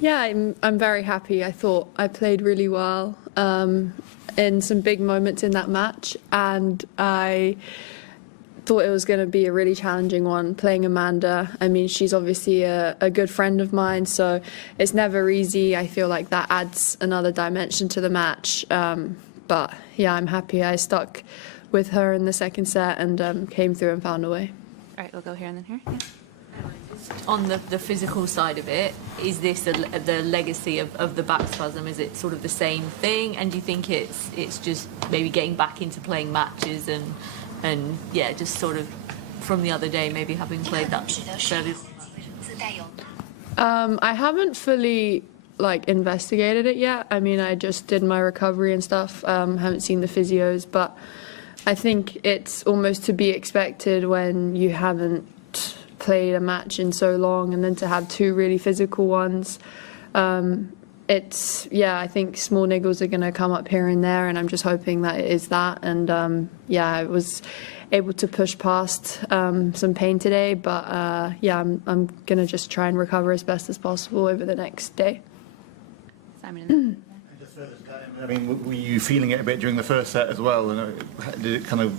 Yeah, I'm very happy. I thought I played really well in some big moments in that match, and I thought it was going to be a really challenging one playing Amanda. I mean, she's obviously a good friend of mine, so it's never easy. I feel like that adds another dimension to the match. But yeah, I'm happy I stuck with her in the second set and came through and found a way. All right, we'll go here and then here. Yeah. On the physical side of it, is this the legacy of the back spasm? Is it sort of the same thing? And do you think it's just maybe getting back into playing matches and yeah, just sort of from the other day, maybe having played that fairly? I haven't fully investigated it yet. I mean, I just did my recovery and stuff. Haven't seen the physios, but I think it's almost to be expected when you haven't played a match in so long, and then to have two really physical ones. I think small niggles are going to come up here and there, and I'm just hoping that it is that. And I was able to push past some pain today, but I'm going to just try and recover as best as possible over the next day. Simon. I mean, were you feeling it a bit during the first set as well? Did it kind of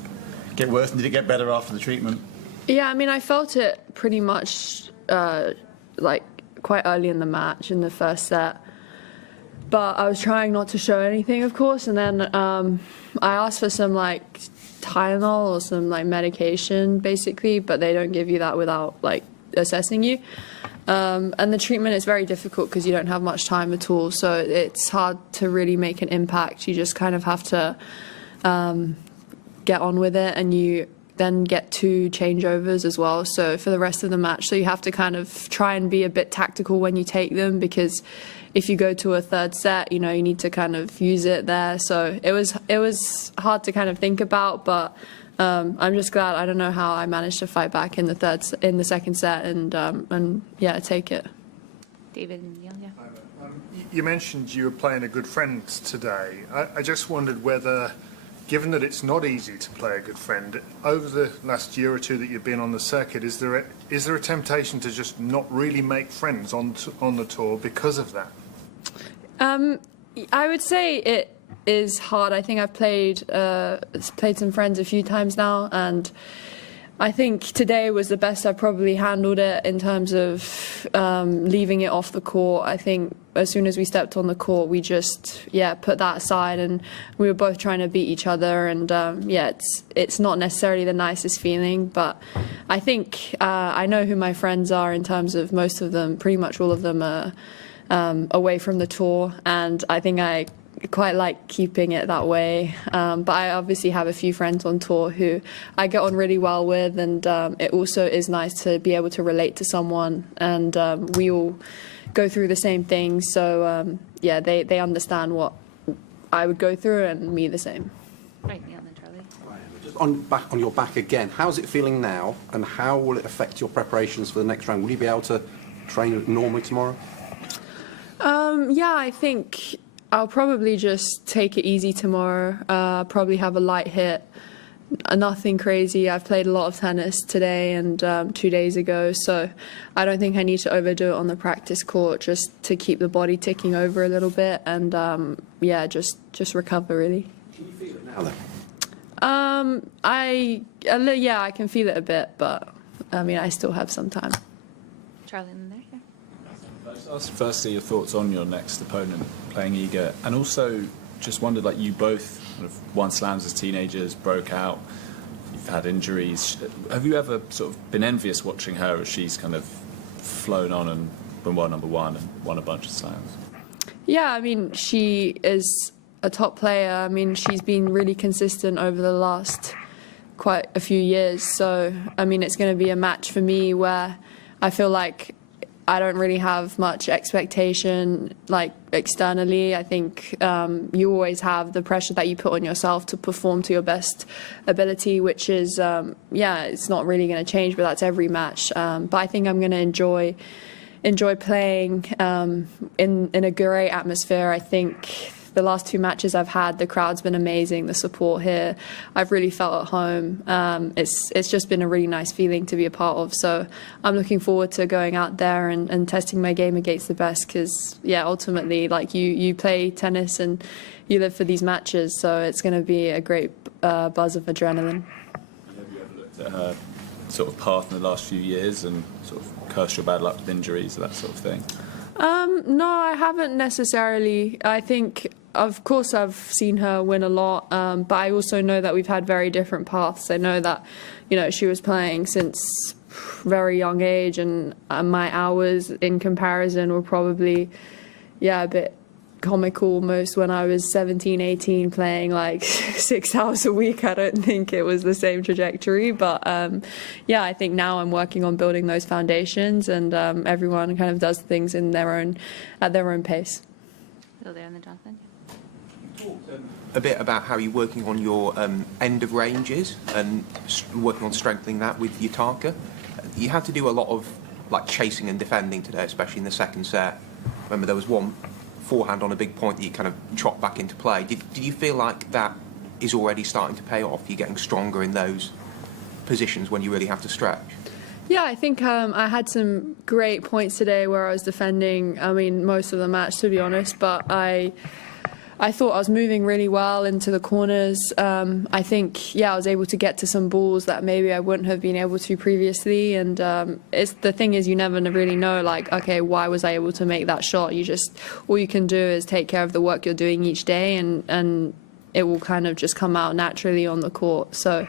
get worse, and did it get better after the treatment? Yeah, I mean, I felt it pretty much quite early in the match, in the first set. But I was trying not to show anything, of course, and then I asked for some Tylenol or some medication, basically, but they don't give you that without assessing you. And the treatment is very difficult because you don't have much time at all, so it's hard to really make an impact. You just kind of have to get on with it, and you then get 2 changeovers as well, so for the rest of the match. So you have to kind of try and be a bit tactical when you take them, because if you go to a third set, you need to kind of use it there. So it was hard to kind of think about, but I'm just glad. I don't know how I managed to fight back in the second set and take it. David and Neil, yeah. You mentioned you were playing a good friend today. I just wondered whether, given that it's not easy to play a good friend, over the last year or two that you've been on the circuit, is there a temptation to just not really make friends on the tour because of that? I would say it is hard. I think I've played some friends a few times now, and I think today was the best I probably handled it in terms of leaving it off the court. I think as soon as we stepped on the court, we just put that aside, and we were both trying to beat each other. And it's not necessarily the nicest feeling, but I think I know who my friends are in terms of most of them, pretty much all of them are away from the tour, and I think I quite like keeping it that way. But I obviously have a few friends on tour who I get on really well with, and it also is nice to be able to relate to someone, and we all go through the same things, so they understand what I would go through, and me the same. Right, Neil and Charlie. Just on your back again, how's it feeling now, and how will it affect your preparations for the next round? Will you be able to train normally tomorrow? I think I'll probably just take it easy tomorrow, probably have a light hit, nothing crazy. I've played a lot of tennis today and 2 days ago, so I don't think I need to overdo it on the practice court, just to keep the body ticking over a little bit, and just recover, really. Can you feel it now, then? I can feel it a bit, but I mean, I still have some time. Charlie in there, yeah. Firstly, your thoughts on your next opponent playing Iga, and also just wondered, you both kind of won slams as teenagers, broke out, you've had injuries. Have you ever sort of been envious watching her as she's kind of flown on and been world number one and won a bunch of slams? Yeah, I mean, she is a top player. I mean, she's been really consistent over the last quite a few years. So, I mean, it's going to be a match for me where I feel like I don't really have much expectation, externally. I think you always have the pressure that you put on yourself to perform to your best ability, which is, it's not really going to change, but that's every match. But I think I'm going to enjoy playing in a great atmosphere. I think the last 2 matches I've had, the crowd's been amazing, the support here, I've really felt at home. It's just been a really nice feeling to be a part of. So I'm looking forward to going out there and testing my game against the best, because, yeah, ultimately, like, you play tennis and you live for these matches, so it's going to be a great buzz of adrenaline. Have you ever looked at her sort of path in the last few years and sort of cursed your bad luck with injuries, that sort of thing? No, I haven't necessarily. I think, of course, I've seen her win a lot, but I also know that we've had very different paths. I know that, you know, she was playing since very young age, and my hours in comparison were probably, yeah, a bit comical almost when I was 17, 18, playing like 6 hours a week. I don't think it was the same trajectory, but yeah, I think now I'm working on building those foundations, and everyone kind of does things in at their own pace. Still there, and then Jonathan. A bit about how you're working on your end of ranges and working on strengthening that with your Taka. You had to do a lot of like chasing and defending today, especially in the second set. Remember, there was one forehand on a big point that you kind of chopped back into play. Did you feel like that is already starting to pay off? You're getting stronger in those positions when you really have to stretch? Yeah, I think I had some great points today where I was defending, I mean, most of the match, to be honest, but I thought I was moving really well into the corners. I think, yeah, I was able to get to some balls that maybe I wouldn't have been able to previously. And the thing is, you never really know, like, okay, why was I able to make that shot? All you can do is take care of the work you're doing each day, and it will kind of just come out naturally on the court. So,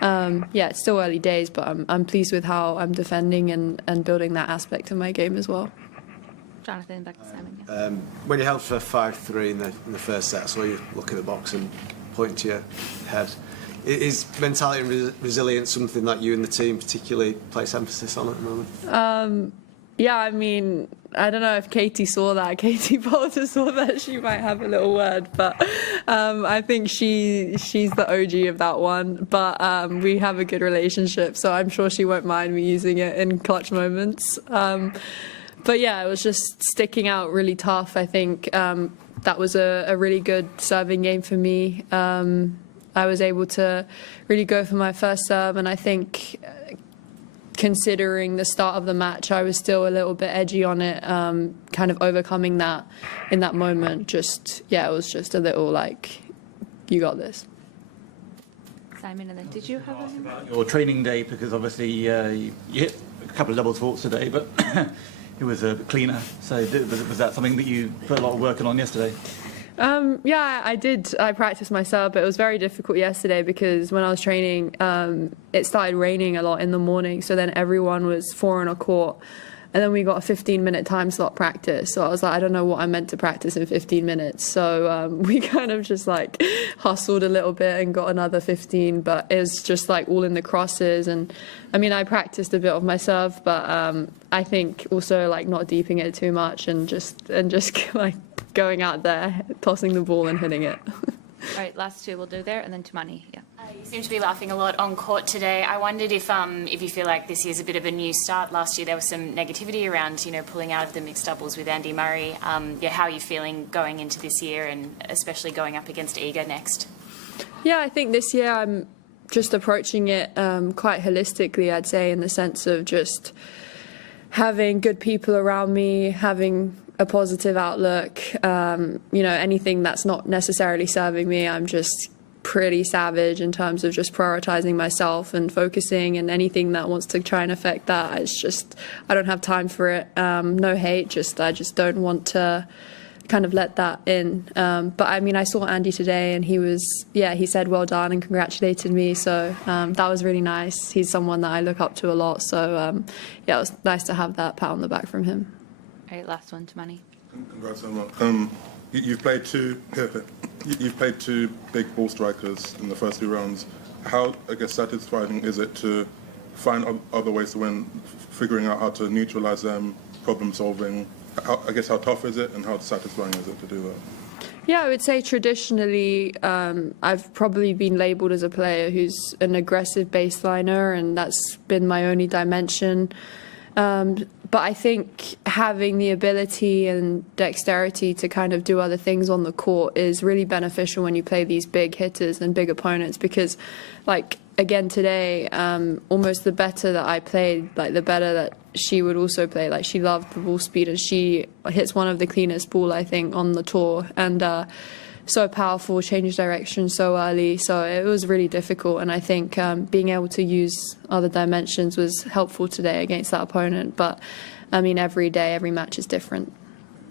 yeah, it's still early days, but I'm pleased with how I'm defending and building that aspect of my game as well. Jonathan, back to Simon. Yeah. When you held for 5-3 in the first set, I saw you look at the box and point to your head. Is mentality and resilience something that you and the team particularly place emphasis on at the moment? Yeah, I mean, I don't know if Katie saw that. Katie Poulter saw that. She might have a little word, but I think she's the OG of that one. But we have a good relationship, so I'm sure she won't mind me using it in clutch moments. But yeah, it was just sticking out really tough. I think that was a really good serving game for me. I was able to really go for my first serve, and I think considering the start of the match, I was still a little bit edgy on it, kind of overcoming that in that moment. Just, yeah, it was just a little like, you got this. Simon, and then did you have a... Your training day, because obviously you hit a couple of double faults today, but it was a cleaner. So was that something that you put a lot of work on yesterday? Yeah, I did. I practiced myself, but it was very difficult yesterday because when I was training, it started raining a lot in the morning. So then everyone was 4 on a court. And then we got a 15-minute time slot practice. So I was like, I don't know what I'm meant to practice in 15 minutes. So we kind of just like hustled a little bit and got another 15. But it was just like all in the crosses. And I mean, I practiced a bit of my serve, but I think also like not deeping it too much and just like going out there, tossing the ball and hitting it. All right, last two we'll do there, and then Tumani. Yeah. You seem to be laughing a lot on court today. I wondered if you feel like this year's a bit of a new start. Last year there was some negativity around, pulling out of the mixed doubles with Andy Murray. Yeah, how are you feeling going into this year, and especially going up against Iga next? Yeah, I think this year I'm just approaching it quite holistically, I'd say, in the sense of just having good people around me, having a positive outlook. Anything that's not necessarily serving me, I'm just pretty savage in terms of just prioritizing myself and focusing, and anything that wants to try and affect that, it's just, I don't have time for it. No hate, I just don't want to kind of let that in. But I mean, I saw Andy today and he said well done and congratulated me, so that was really nice. He's someone that I look up to a lot, so yeah, it was nice to have that pat on the back from him. All right, last one, Tumani. Congrats, Emma. You've played two big ball strikers in the first 2 rounds. How, I guess, satisfying is it to find other ways to win, figuring out how to neutralize them, problem solving? How tough is it, and how satisfying is it to do that? Yeah, I would say traditionally I've probably been labelled as a player who's an aggressive baseliner, and that's been my only dimension. but I think having the ability and dexterity to kind of do other things on the court is really beneficial when you play these big hitters and big opponents, because like again today, almost the better that I played, like the better that she would also play. Like she loved the ball speed, and she hits one of the cleanest ball I think on the tour, and so powerful, changed direction so early, so it was really difficult. And I think being able to use other dimensions was helpful today against that opponent. But I mean, every day, every match is different.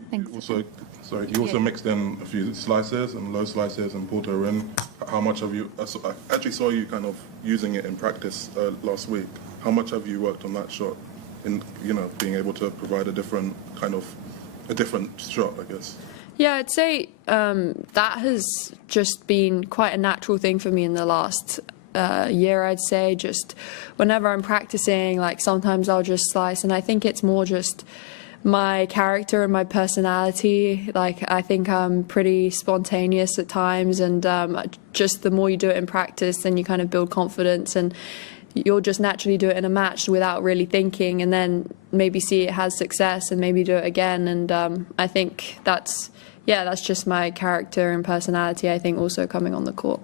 Thanks. Also, sorry, you also mixed in a few slices and low slices and pulled her in. How much have you? I actually saw you kind of using it in practice last week. How much have you worked on that shot? In being able to provide a different shot, I guess. Yeah, I'd say that has just been quite a natural thing for me in the last year, I'd say. Just whenever I'm practicing, like sometimes I'll just slice, and I think it's more just my character and my personality. Like I think I'm pretty spontaneous at times, and just the more you do it in practice, then you kind of build confidence, and you'll just naturally do it in a match without really thinking, and then maybe see it has success and maybe do it again. And I think that's just my character and personality, I think, also coming on the court.